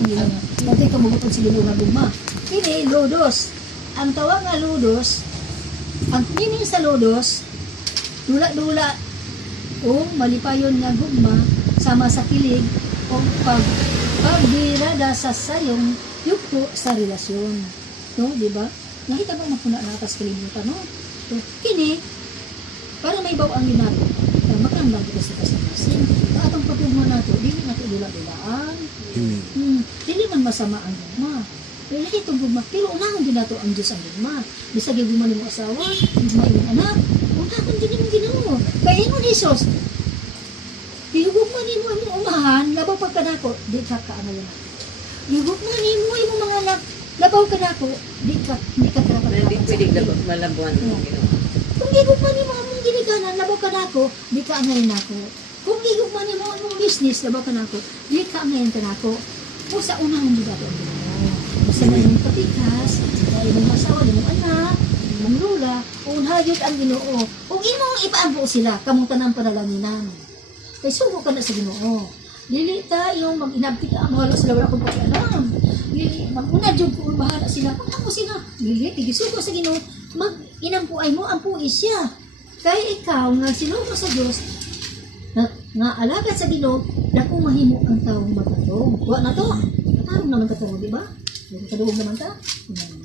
Hindi na. Pagkay kamugutod si Ginoo nga gugma. Kini lodos. Ang tawag nga lodos, ang meaning sa lodos, dula-dula o malipayon nga gugma sama sa kilig o pagbirada sa sayong yugto sa relasyon. No, di ba? Nakita ba mapuna na atas kalimutan, no? So, kini, para may bawang ginato, makambag ito sa kasamasin. Atong pagugma nato, dili nato dula-dulaan. Dili man masama ang gugma. Pero itong gugma, pero unahon din nato ang Diyos ang gugma. Bisa gugma ni mo asawa, gugma yung anak, unahon din mo Ginoo. Kaya mo Jesus, gugma ni mo ang umahan, labaw pagkanako, di ka kaanayan. Gugma ni mo yung mga anak, labaw kanako, di ka karapat-rapat. Hindi pwedeng malabuan mo Ginoo. Kung gugma ni mo ang ginikanan, labaw kanako, di ka anayin ako. Kung gugma ni mo ang business, labaw kanako, di ka anayin kanako. O sa unahon din nato ang Ginoo. Sa mga patikas, dahil ng asawa, ng anak, ng lula, unhayot ang Ginoo. Kung imong ipaambo sila, kamutan ang panalanginan. Kaya sugo ka na sa Ginoo. Dili tayo mag-inabti ka, mahala sila, wala kong pakialam. Dili, mag-unadjog ko, mahala sila, pag-ampo sila. Dili, tigisugo sa Ginoo, mag-inampuay mo, ampuay siya. Kaya ikaw, nga sinugo sa Diyos, nga alagad sa Ginoo, na kung mahimo ang taong matatong. Huwag na to, matarong naman katong, di ba? Kaduhog naman ta.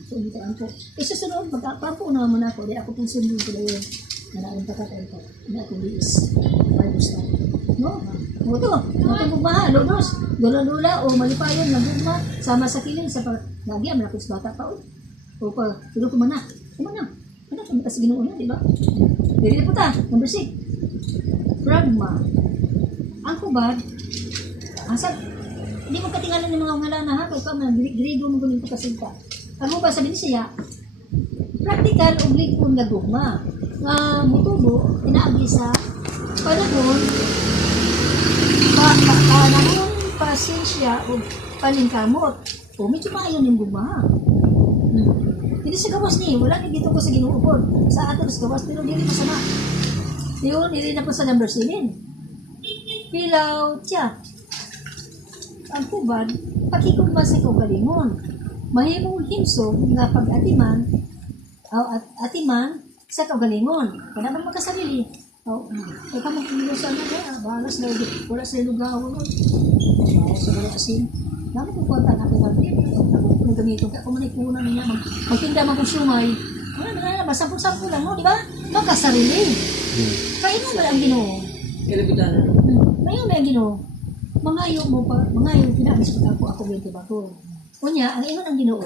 So, dito ang po. E sa sunod, magpapampo naman ako. Di ako pong sundin ko na yun. Nanalang takatay ko. Hindi ako liis. Bible study. No? O ito, matang gugmaha, logos. Dula-dula o malipayon, nagugma. Sama sa kiling sa lagi, malapit sa bata pa. O pa, tulo kumana. Kumana. Ano, kumita sa Ginoo na, di ba? Dili po ta, number 6. Pragma. Ang kubad, asad, hindi mo katingalan ng mga ngalan ha, kaya ka man, grigo mo guling pagkasinta. Ano ba sabihin siya? Praktikal o likon na gugma. Nga mutubo, inaagi sa panahon, panahon, pasensya o palingkamot. O medyo maayon yung gugma ha. Hindi sa gawas niya, wala na dito ko sa ginuupod. Sa atin sa gawas, pero hindi masama. Yun, hindi na po sa number 7. Pilaw, tiya. Ang kubad, pakikugma sa kaugalingon. Mahimong himsog nga pag-atiman sa kaugalingon. Kaya naman magkasarili. Kaya ka magkilusan na kaya, balas na wala sa lugaw. Sa wala asin. Naman kung kuwanta na kung magdip. Kung gamitin ka, kung manikunan niya, magtinda man kung sumay. Wala, sampu-sampu lang, no? Di ba? Magkasarili. Kaya mo ba ang Ginoo? Ngayon ba ang Ginoo? Mangayo mo pa, mangayo, pinabis ko ako 20 bago. Kunya, ang ingon ang Ginoo,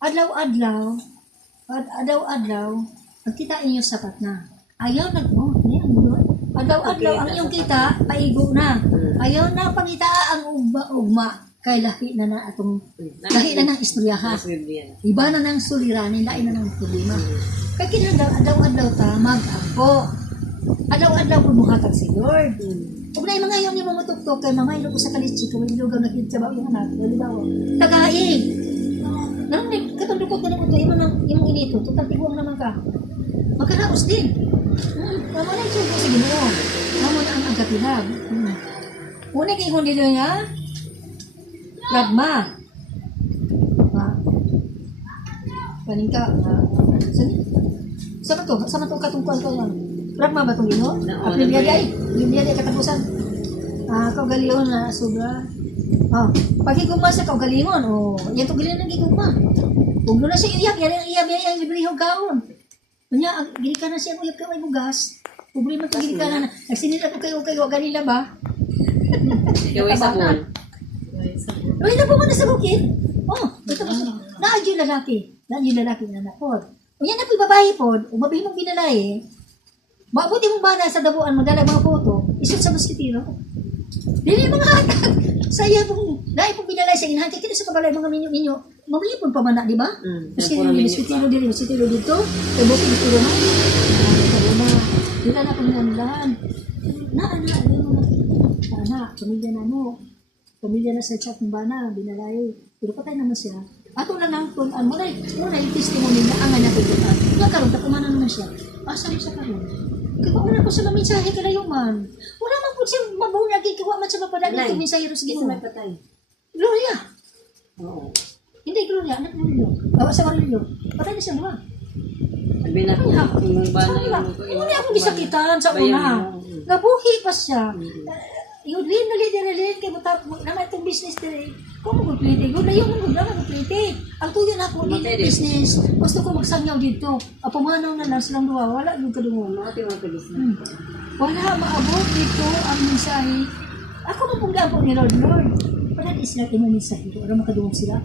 adlaw-adlaw, magkitain niyo sapat na. Ayaw na, adlaw-adlaw, ang iyong kita, paigo na. Ayaw na pangitaa ang ugma, kay lahi na na atong, lahi na ng istoryahan. Iba na ng suliranin, lahi na ng problema. Kaya kinahanglan, adlaw-adlaw ta, mag-ampo. Adlaw-adlaw po muhatag si Lord. Kung na yung mga yung mga tuktok kay mga ilo ko sa kalitsi, kung hindi lugaw nakitsabaw yung anak, tagaig. Nang katundukot na naman ito, yung inito, tutatiguang naman ka. Magkaraos din. Mama na yung sugo sa Ginoo. Mama na ang agkatilab. Una kayo kung dito niya, Radma. Paning ka, sama to katungkuan ko yan. Radma ba itong Ginoo? Aprilya katapusan. Kaugalingon na sobra. Pagigugma sa kaugalingon, yan itong galingon ng gigugma. Kung doon na siya iyak, yan librehong gaon. Kanya, gilika na siya, uyap ka may bugas. Problema ka gilika na. Nagsinila ko kayo, ganila ba? Kaway sa pool. Ay, nabukan na sa bukid. Naadyo lalaki na napod. O yan na po babae po, umabihin mong binalay mabuti mong bana sa dabuan, magdalag mga foto, isot sa basketiro. Dili mga hatag. Saya pong, dahil pong binalay sa inhan, kaya sa kabalay mga minyo-minyo, mamaya pong pamana, di ba? Mas kaya yung basketiro dito, kaya buti basketiro na. Kaya na, dila na pong nandahan. Pamilya na mo. Pamilya na sa chat ng bana, binalay. Pero patay naman siya. Ato na lang, muna yung testimony na ang anak ko dito. Nga karoon, tapumanan naman siya. Asa mo sa karoon? Kaya ko sa maminsahe kalayuman. Wala man po siya mabunyag, ikawa man sa mapadali itong minsahe ros gino. May patay. Gloria, Oo. Hindi, Gloria, anak mo nilo. Bawa sa Marilio. Patay na siya naman. Sabi na ko, yung ba na yung... Hindi akong gisakitan sa una. Nabuhi pa siya. Yun, nalit kay naman itong business din. Kung mag-plite, yun na yung mag-plite. Ang tuyo na ako, di business. Gusto ko magsangyaw dito. Pumanaw na lang silang duwa. Wala yung kadungo. Mga timatulis na. Wala maabot dito ang mensahe. Ako mapuglaan po ni Lord. Lord, parang isla kayo ng mensahe ko. Para makadungog sila.